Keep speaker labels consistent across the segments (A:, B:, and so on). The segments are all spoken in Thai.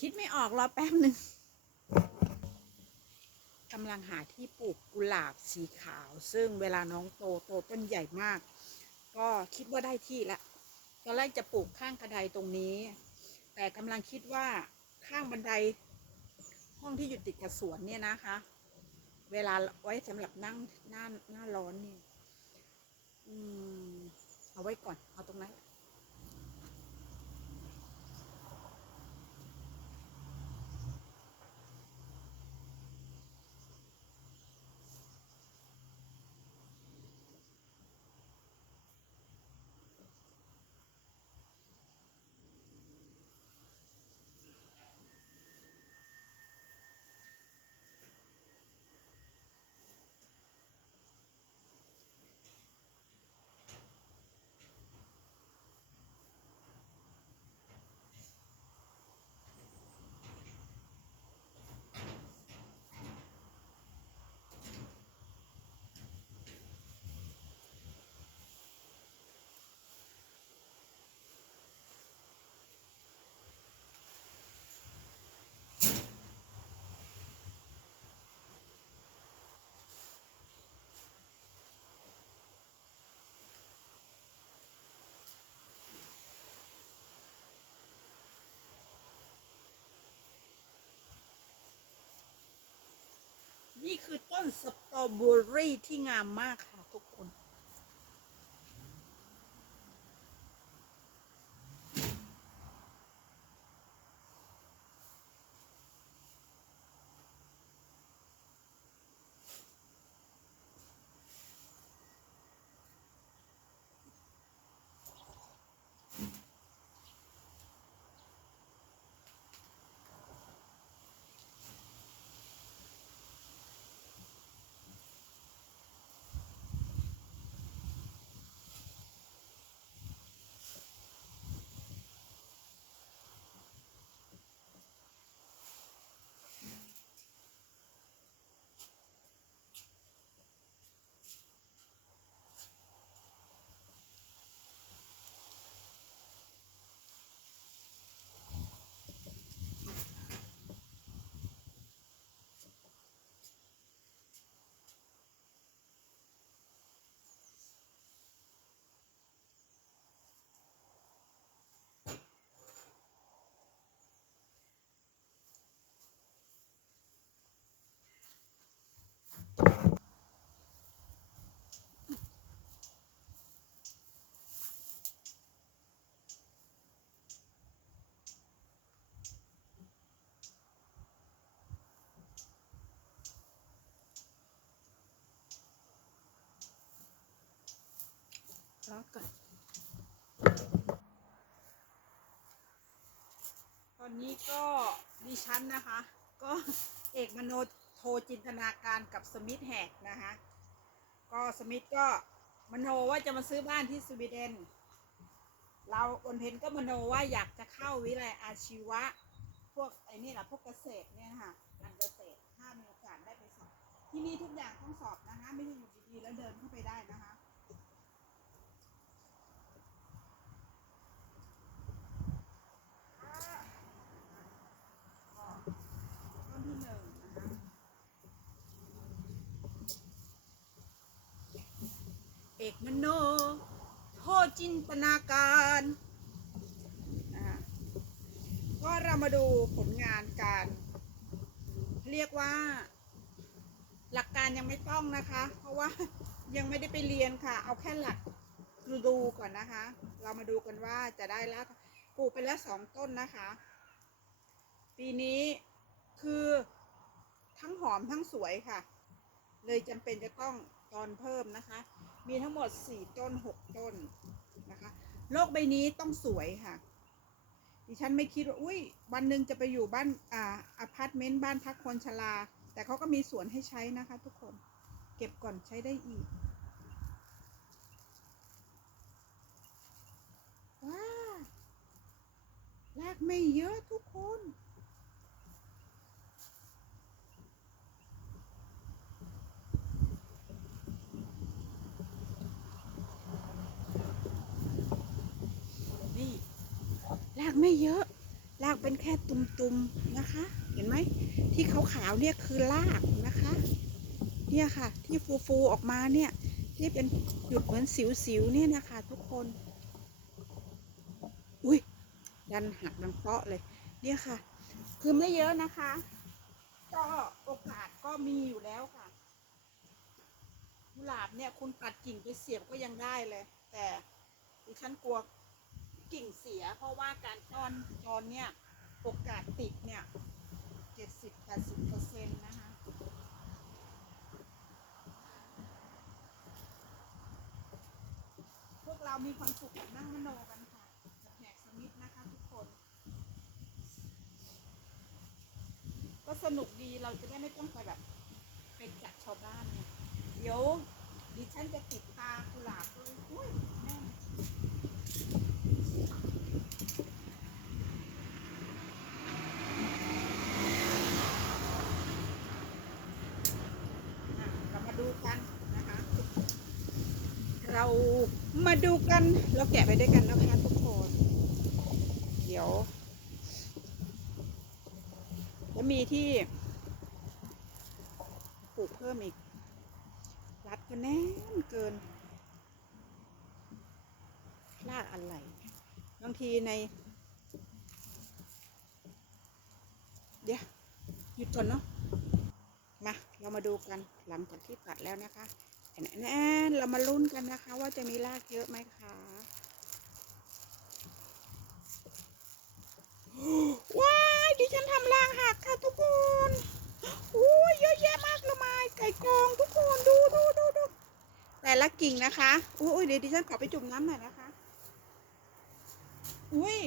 A: คิดไม่ออกรอแป๊บหนึ่งกำลังหาที่ปลูกกุหลาบสีขาว ซึ่งเวลาน้องโตโตต้นใหญ่มาก ก็คิดว่าได้ที่ละตอนแรกจะปลูกข้างกระไดตรงนี้ แต่กำลังคิดว่าข้างบันไดห้องที่อยู่ติดกับสวนเนี่ยนะคะ เวลาไว้สำหรับนั่งหน้าหน้าร้อนเนี่ย คือต้นสตรอเบอรี่ที่งามมากค่ะทุกคน รอก่อน ตอนนี้ก็ดิฉันนะคะ ก็เอกมโนโทรจินตนาการกับสมิธแหกนะคะ ก็สมิธก็มโนว่าจะมาซื้อบ้านที่สวีเดน เราอนเพนก็มโนว่าอยากจะเข้าวิทยาลัยอาชีวะ พวกไอ้นี่แหละพวกเกษตรเนี่ยนะคะการเกษตรถ้ามีโอกาสได้ไปสอบที่นี่ทุกอย่างต้องสอบนะคะ ไม่ใช่อยู่ดีๆแล้วเดินเข้าไปได้นะคะ ต้นที่หนึ่งนะคะเอ กมโน โทษจินตนาการก็เรามาดูผลงานการ เรียกว่า หลักการยังไม่ต้องนะคะ เพราะว่ายังไม่ได้ไปเรียนค่ะ เอาแค่หลักดูก่อนนะคะ เรามาดูกันว่าจะได้แล้วปลูกไปแล้วสองต้นนะคะ ปีนี้คือทั้งหอมทั้งสวยค่ะ เลยจำเป็นจะต้องตอนเพิ่มนะคะ มีทั้งหมด 4 ต้น 6 ต้นนะคะ โลกใบนี้ต้องสวยค่ะ ดิฉันไม่คิดว่า อุ้ยวันหนึ่งจะไปอยู่บ้านอ่าอพาร์ตเมนต์บ้านพักคนชรา แต่เขาก็มีสวนให้ใช้นะคะทุกคน เก็บก่อนใช้ได้อีก ว้ารากไม่เยอะทุกคนากไม่เยอะรากเป็นแค่ตุ่มๆนะคะ เห็นไหมที่ขาวๆเนี่ยคือรากนะคะ เนี่ยค่ะ ที่ฟูๆออกมาเนี่ยที่เป็นหยุดเหมือนสิวๆเนี่ยนะคะ ทุกคน อุ้ยดันหักดังเปาะเลย เนี่ยค่ะ คือไม่เยอะนะคะ ก็โอกาสก็มีอยู่แล้วค่ะกุหลาบเนี่ยคุณตัดกิ่งไปเสียบก็ยังได้เลย แต่ดิฉันกลัว กิ่งเสีย เพราะว่าการจอนจอนเนี่ยโอกาสติดเนี่ยเจ็ดสิบแปดสิบเปอร์เซ็นต์นะคะพวกเรามีความสุขกับนั่งมโนกันค่ะกับแขกสมิธนะคะทุกคน ก็สนุกดีเราจะได้ไม่ต้องไปแบบเป็นจัดชาวบ้านเนี่ยเดี๋ยวดิฉันจะติดตากุหลาบเลยอุ้ยแน่นอะเรามาดูกันนะคะ เรามาดูกันเราแกะไปด้วยกันนะคะทุกคน เดี๋ยวจะมีที่ปลูกเพิ่มอีก รัดก็แน่นเกินลาดอะไรบางทีใน เดี๋ยวหยุดก่อนเนาะมา เรามาดูกันหลังจากที่ตัดแล้วนะคะ แอนแอนเรามาลุ้นกันนะคะ ว่าจะมีรากเยอะไหมคะว้ายดิฉันทำรางหักค่ะทุกคนโอ้ยเยอะแยะมากละไมายไก่กองทุกคนดูดูดูดูแต่ละกิ่งนะคะอุ้ยเดี๋ยวดิฉันขอไปจุ่มน้ำหน่อยนะคะ อุ้ย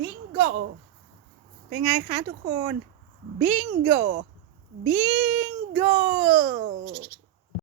A: บิงโกเป็นไงคะทุกคนบิงโกบิงโก